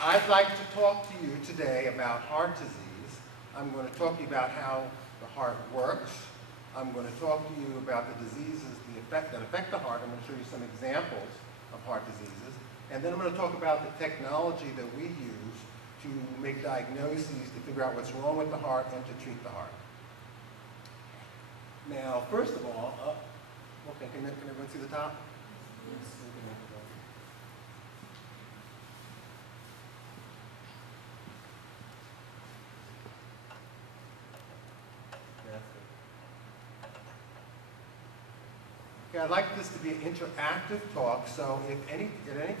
I'd like to talk to you today about heart disease. I'm going to talk to you about how the heart works. I'm going to talk to you about the diseases that affect the heart. I'm going to show you some examples of heart diseases. And then I'm going to talk about the technology that we use to make diagnoses, to figure out what's wrong with the heart and to treat the heart. Now, first of all, okay, can everyone see the top? Yes. Okay, I'd like this to be an interactive talk, so at any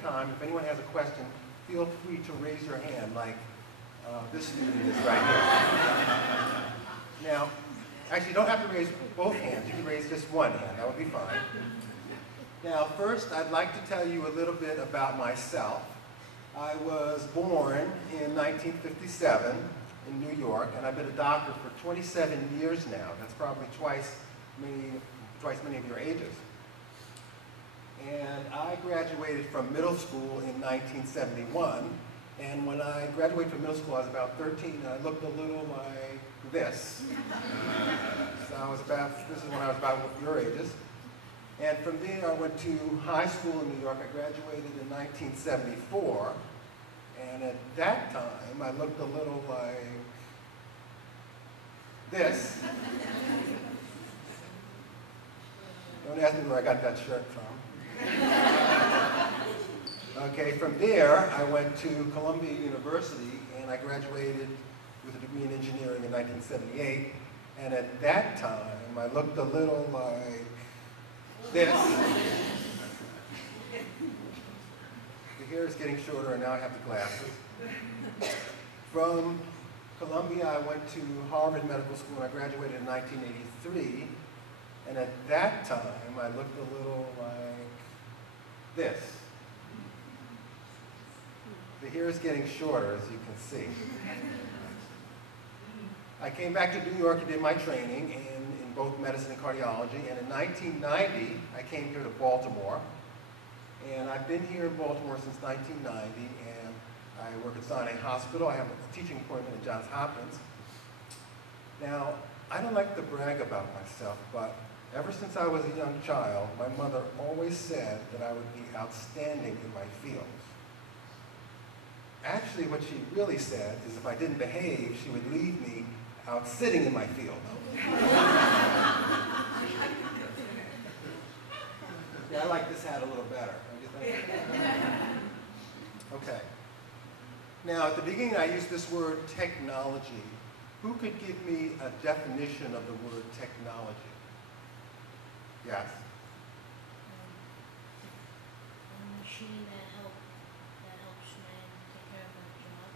time, if anyone has a question, feel free to raise your hand, like this student is right here. Now, actually, you don't have to raise both hands. You can raise just one hand. That would be fine. Now, first, I'd like to tell you a little bit about myself. I was born in 1957 in New York, and I've been a doctor for 27 years now. That's probably twice many of your ages. And I graduated from middle school in 1971. And when I graduated from middle school, I was about 13, and I looked a little like this. So this is when I was about your ages. And from there, I went to high school in New York. I graduated in 1974. And at that time, I looked a little like this. Don't ask me where I got that shirt from. Okay, from there, I went to Columbia University, and I graduated with a degree in engineering in 1978. And at that time, I looked a little like this. The hair is getting shorter, and now I have the glasses. From Columbia, I went to Harvard Medical School, and I graduated in 1983. And at that time, I looked a little like this. The hair is getting shorter, as you can see. I came back to New York and did my training in both medicine and cardiology. And in 1990, I came here to Baltimore. And I've been here in Baltimore since 1990. And I work at Sinai Hospital. I have a teaching appointment at Johns Hopkins. Now, I don't like to brag about myself, but ever since I was a young child, my mother always said that I would be outstanding in my field. Actually, what she really said is if I didn't behave, she would leave me out sitting in my field. Yeah, I like this hat a little better, don't you think? Okay. Now, at the beginning, I used this word technology. Who could give me a definition of the word technology? Yes? A machine that helps man take care of a job.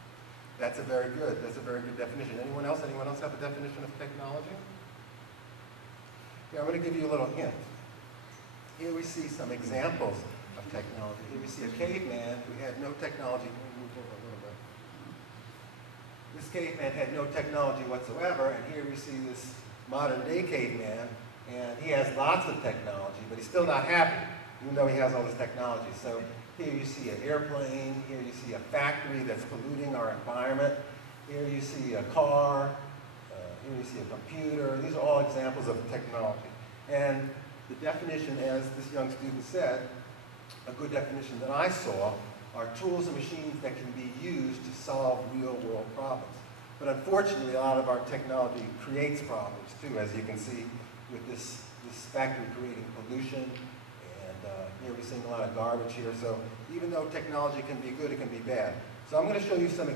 That's a very good definition. Anyone else have a definition of technology? Yeah, I'm going to give you a little hint. Here we see some examples of technology. Here we see a caveman who had no technology. Let me move over a little bit. This caveman had no technology whatsoever, and here we see this modern day caveman, and he has lots of technology, but he's still not happy, even though he has all this technology. So here you see an airplane, here you see a factory that's polluting our environment, here you see a car, here you see a computer. These are all examples of technology. And the definition, as this young student said, a good definition that I saw, are tools and machines that can be used to solve real-world problems. But unfortunately, a lot of our technology creates problems too, as you can see with this factory creating pollution, and here we're seeing a lot of garbage here. So even though technology can be good, it can be bad. So I'm going to show you some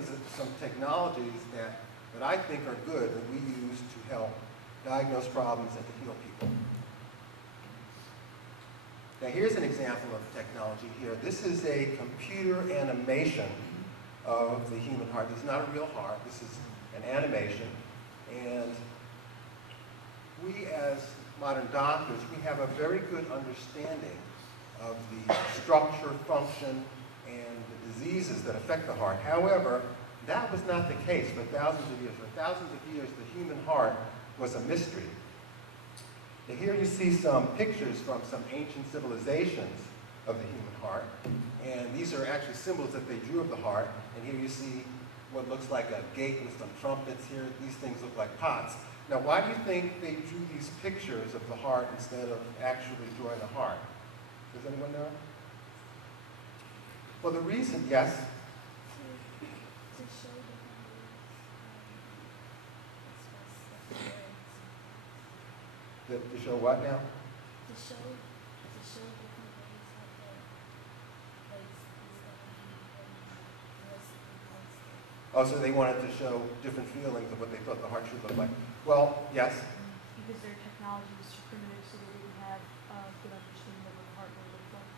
technologies that I think are good that we use to help diagnose problems and to heal people. Now here's an example of technology here. This is a computer animation of the human heart. This is not a real heart. This is an animation. And we as modern doctors, we have a very good understanding of the structure, function, and the diseases that affect the heart. However, that was not the case for thousands of years. For thousands of years, the human heart was a mystery. Now here you see some pictures from some ancient civilizations of the human heart. And these are actually symbols that they drew of the heart. And here you see what looks like a gate with some trumpets here. These things look like pots. Now, why do you think they drew these pictures of the heart instead of actually drawing the heart? Does anyone know? Well, the reason, yes? To show different ways, To show what now? to show different ways that the place is Oh, so they wanted to show different feelings of what they thought the heart should look like. Well, yes? Because their technology was too primitive, so they didn't have a good understanding of what the heart would look like.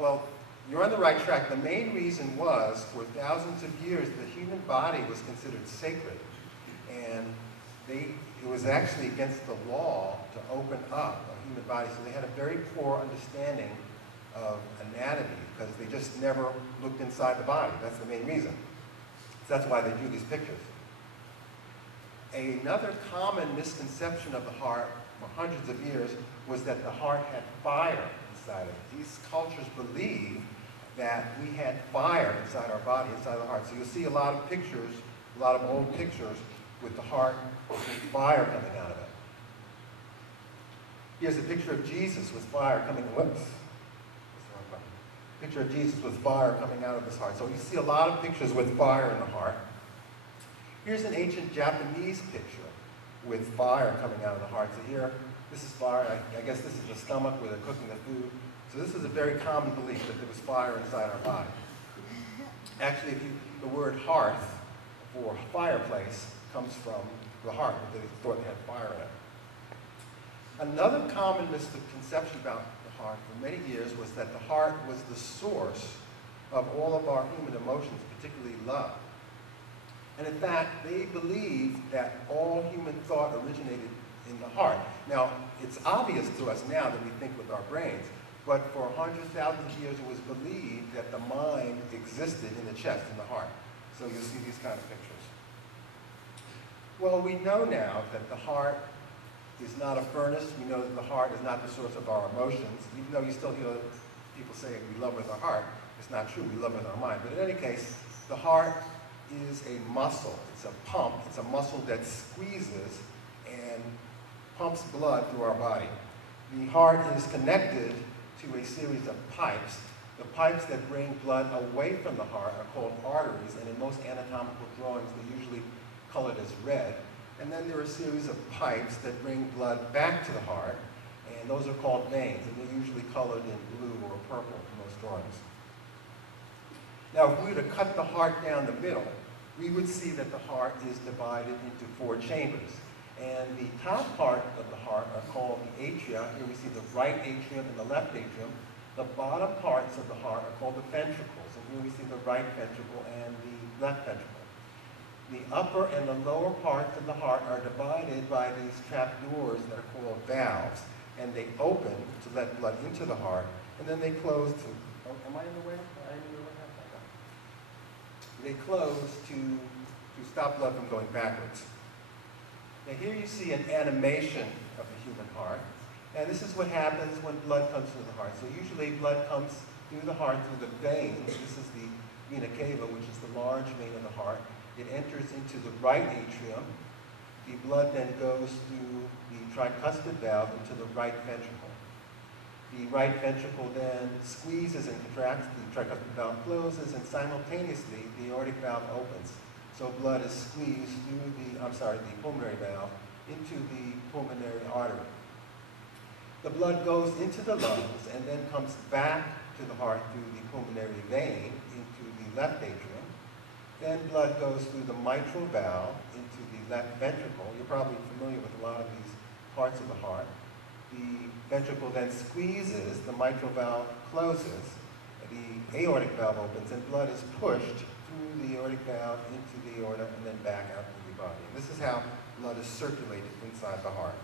Well, you're on the right track. The main reason was, for thousands of years, the human body was considered sacred. And it was actually against the law to open up a human body. So they had a very poor understanding of anatomy because they just never looked inside the body. That's the main reason. So that's why they drew these pictures. Another common misconception of the heart for hundreds of years was that the heart had fire inside it. These cultures believed that we had fire inside our body, inside the heart. So you'll see a lot of pictures, a lot of old pictures with the heart with fire coming out of it. Here's a picture of Jesus with fire coming, whoops. Picture of Jesus with fire coming out of his heart. So you see a lot of pictures with fire in the heart. Here's an ancient Japanese picture with fire coming out of the heart. So here, this is fire. I guess this is the stomach where they're cooking the food. So this is a very common belief that there was fire inside our body. Actually, the word hearth for fireplace comes from the heart, because they thought they had fire in it. Another common misconception about the heart for many years was that the heart was the source of all of our human emotions, particularly love. And in fact, they believed that all human thought originated in the heart. Now, it's obvious to us now that we think with our brains, but for hundreds, thousands of years, it was believed that the mind existed in the chest, in the heart. So you'll see these kind of pictures. Well, we know now that the heart is not a furnace. We know that the heart is not the source of our emotions. Even though you still hear people say we love with our heart, it's not true. We love with our mind. But in any case, the heart is a muscle. It's a pump. It's a muscle that squeezes and pumps blood through our body. The heart is connected to a series of pipes. The pipes that bring blood away from the heart are called arteries, and in most anatomical drawings, they're usually colored as red. And then there are a series of pipes that bring blood back to the heart, and those are called veins, and they're usually colored in blue or purple in most drawings. Now, if we were to cut the heart down the middle, we would see that the heart is divided into 4 chambers. And the top part of the heart are called the atria. Here we see the right atrium and the left atrium. The bottom parts of the heart are called the ventricles. And here we see the right ventricle and the left ventricle. The upper and the lower parts of the heart are divided by these trapdoors that are called valves. And they open to let blood into the heart, and then they close to, oh, am I in the way? They close to stop blood from going backwards. Now here you see an animation of the human heart. And this is what happens when blood comes through the heart. So usually blood comes through the heart through the veins. This is the vena cava, which is the large vein of the heart. It enters into the right atrium. The blood then goes through the tricuspid valve into the right ventricle. The right ventricle then squeezes and contracts, the tricuspid valve closes, and simultaneously the aortic valve opens. So blood is squeezed through the pulmonary valve into the pulmonary artery. The blood goes into the lungs and then comes back to the heart through the pulmonary vein into the left atrium. Then blood goes through the mitral valve into the left ventricle. You're probably familiar with a lot of these parts of the heart. The ventricle then squeezes, the mitral valve closes, the aortic valve opens, and blood is pushed through the aortic valve into the aorta and then back out through the body. And this is how blood is circulated inside the heart.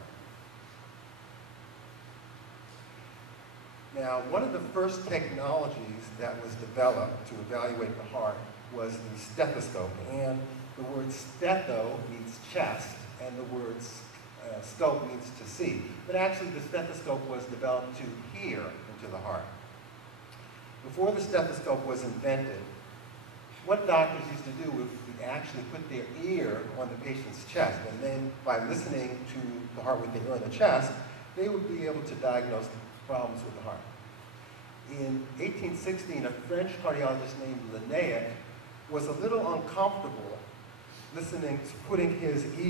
Now, one of the first technologies that was developed to evaluate the heart was the stethoscope. And the word stetho means chest, and the word scope means to see. But actually, the stethoscope was developed to hear and to the heart. Before the stethoscope was invented, what doctors used to do was actually put their ear on the patient's chest, and then by listening to the heart with their ear on the chest, they would be able to diagnose problems with the heart. In 1816, a French cardiologist named Linnaeus was a little uncomfortable putting his ear